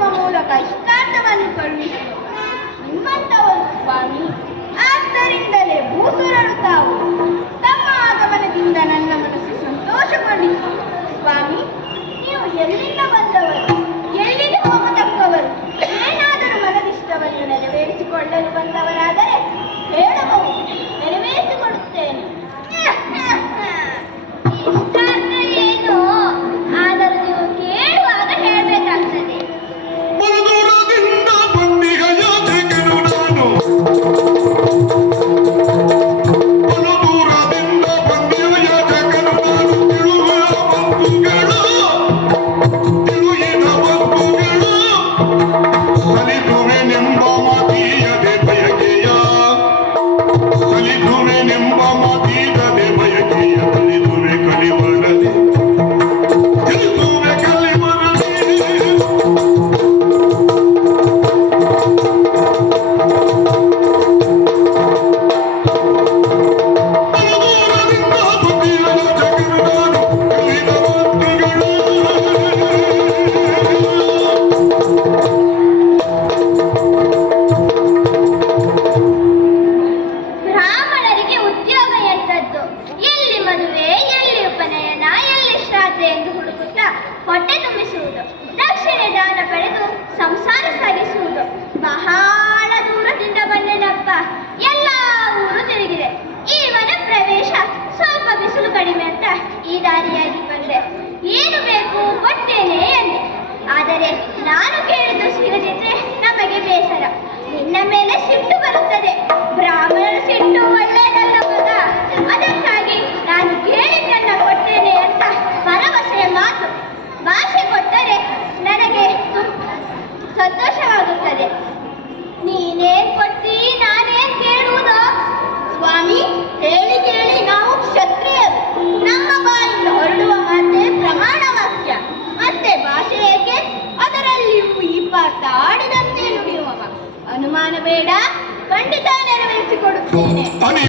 మమ్మూల కష్టార్థమని పడి ಎಂದು ಹುಡುಕುತ್ತಾ ಹೊಟ್ಟೆ ತುಂಬಿಸುವುದು. ದಕ್ಷಿಣೆ ದಾನ ಪಡೆದು ಸಂಸಾರ ಸಾಗಿಸುವುದು. ಬಹಳ ದೂರದಿಂದ ಬಂದೆನಪ್ಪ. ಎಲ್ಲ ಊರು ತಿರುಗಿದೆ. ಈ ಮನ ಪ್ರವೇಶ ಸ್ವಲ್ಪ ಬಿಸಿಲು ಕಡಿಮೆ ಅಂತ ಈ ದಾರಿಯಾಗಿ ಬಂದೆ. ಏನು ಬೇಕು ಕೊಡ್ತೇನೆ ಎಂದೆ. ಆದರೆ ನಾನು ನುಡಿಯುವವ ಅನುಮಾನ ಬೇಡ ಖಂಡಿತ ನೆರವೇರಿಸಿಕೊಡುತ್ತೇನೆ.